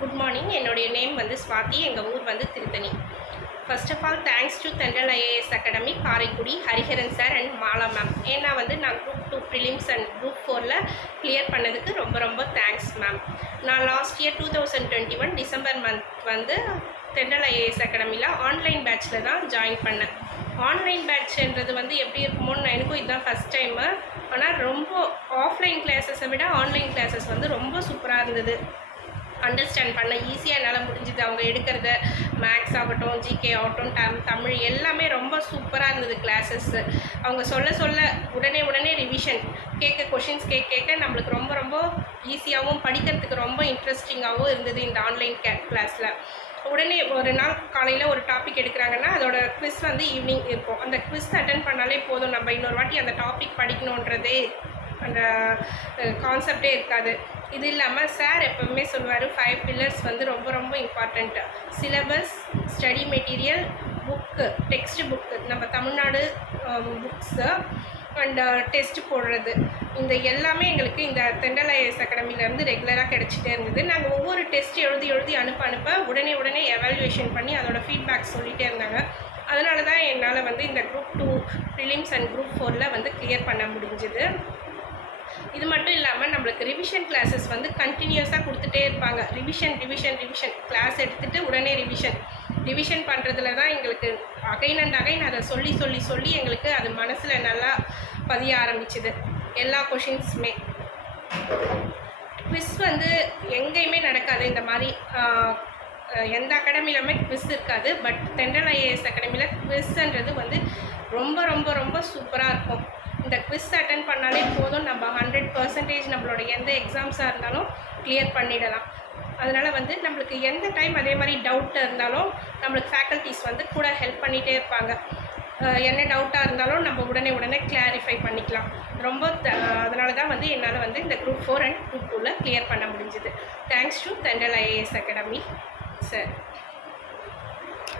Good morning. என்னுடைய name வந்து ஸ்வாதி. எங்கள் ஊர் வந்து Tiruttani. First of all thanks to Thendral IAS Academy Karaikudi, Hariharan sir and Mala ma'am. ஏன்னா வந்து நான் குரூப் 2 ப்ரிலிம்ஸ் அண்ட் குரூப் 4ல் கிளியர் பண்ணதுக்கு ரொம்ப ரொம்ப தேங்க்ஸ் மேம். நான் லாஸ்ட் இயர் 2021 டிசம்பர் மந்த் வந்து தென்றல் ஐஏஎஸ் அகாடமியில் ஆன்லைன் பேட்சில் தான் ஜாயின் பண்ணேன். ஆன்லைன் பேட்ச்ன்றது வந்து எப்படி இருக்குமோன்னு எனக்கும் இதுதான் ஃபஸ்ட் டைமு. ஆனால் ரொம்ப ஆஃப்லைன் கிளாஸஸை விட ஆன்லைன் கிளாஸஸ் வந்து ரொம்ப சூப்பராக இருந்தது. அண்டர்ஸ்டாண்ட் பண்ண ஈஸியாக என்னால் முடிஞ்சுது. அவங்க எடுக்கிறத மேக்ஸ் ஆகட்டும், ஜிகே ஆகட்டும், தமிழ் எல்லாமே ரொம்ப சூப்பராக இருந்தது கிளாஸஸ்ஸு. அவங்க சொல்ல உடனே ரிவிஷன் கொஷின்ஸ் கேட்க நம்மளுக்கு ரொம்ப ரொம்ப ஈஸியாகவும் படிக்கிறதுக்கு ரொம்ப இன்ட்ரெஸ்டிங்காகவும் இருந்தது இந்த ஆன்லைன் கிளாஸில். உடனே ஒரு நாள் காலையில் ஒரு டாபிக் எடுக்கிறாங்கன்னா அதோட குவிஸ் வந்து ஈவினிங் இருக்கும். அந்த குவிஸ் அட்டன் பண்ணாலே போதும், நம்ம இன்னொரு வாட்டி அந்த டாபிக் படிக்கணுன்றதே அந்த கான்செப்டே இருக்காது. இது இல்லாமல் சார் எப்போவுமே சொல்லுவார் 5 பில்லர்ஸ் வந்து ரொம்ப ரொம்ப important. Syllabus, study material, book, text book, நம்ம தமிழ்நாடு புக்ஸு அண்ட் டெஸ்ட் போடுறது, இந்த எல்லாமே எங்களுக்கு இந்த தென்றல் ஐஏஎஸ் அகாடமிலேருந்து ரெகுலராக கிடச்சிட்டே இருந்தது. நாங்கள் ஒவ்வொரு டெஸ்ட் எழுதி அனுப்ப உடனே எவாலுவேஷன் பண்ணி அதோட ஃபீட்பேக் சொல்லிகிட்டே இருந்தாங்க. அதனால தான் என்னால் வந்து இந்த குரூப் 2 ப்ரிலிம்ஸ் அண்ட் குரூப் 4ல் வந்து கிளியர் பண்ண முடிஞ்சுது. இது மட்டும் இல்லாமல் நம்மளுக்கு ரிவிஷன் கிளாஸஸ் வந்து கண்டினியூஸாக கொடுத்துட்டே இருப்பாங்க. ரிவிஷன் கிளாஸ் எடுத்துகிட்டு உடனே ரிவிஷன் பண்ணுறதுல தான் எங்களுக்கு அகைன் அண்ட் அகைன் அதை சொல்லி எங்களுக்கு அது மனசில் நல்லா பதிய ஆரம்பிச்சுது எல்லா கொஷின்ஸுமே. குவிஸ் வந்து எங்கேயுமே நடக்காது, இந்த மாதிரி எந்த அகாடமியிலுமே குவிஸ் இருக்காது. பட் தென்றல் ஐஏஎஸ் அகாடமியில் குவிஸ்ன்றது வந்து ரொம்ப ரொம்ப ரொம்ப சூப்பராக இருக்கும். இந்த குவிஸ் அட்டன் பண்ணாலே போதும், நம்ம 100% நம்மளோட எந்த எக்ஸாம்ஸாக இருந்தாலும் கிளியர் பண்ணிடலாம். அதனால் வந்து நம்மளுக்கு எந்த டைம் அதே மாதிரி டவுட் இருந்தாலும் நம்மளுக்கு ஃபேக்கல்ட்டிஸ் வந்து கூட ஹெல்ப் பண்ணிகிட்டே இருப்பாங்க. என்ன டவுட்டாக இருந்தாலும் நம்ம உடனே கிளாரிஃபை பண்ணிக்கலாம். அதனால தான் வந்து என்னால் வந்து இந்த குரூப் 4 அண்ட் குரூப் 2ல் கிளியர் பண்ண முடிஞ்சுது. Thanks to Thendral IAS academy sir.